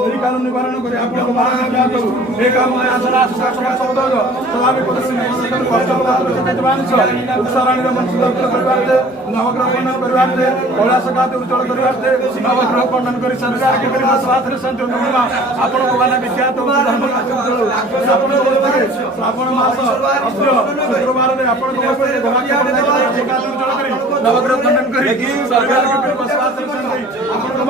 medical निवारण करे नवग्रह खंडन करवाते कैलाश गाते उज्जवल करवाते नवग्रह खंडन कर सरकार के स्वास्थ्य संतोष मिलवा आपण माने विख्यात श्रावण मास शुक्रवार आपण नवग्रह खंडन कर सरकार के स्वास्थ्य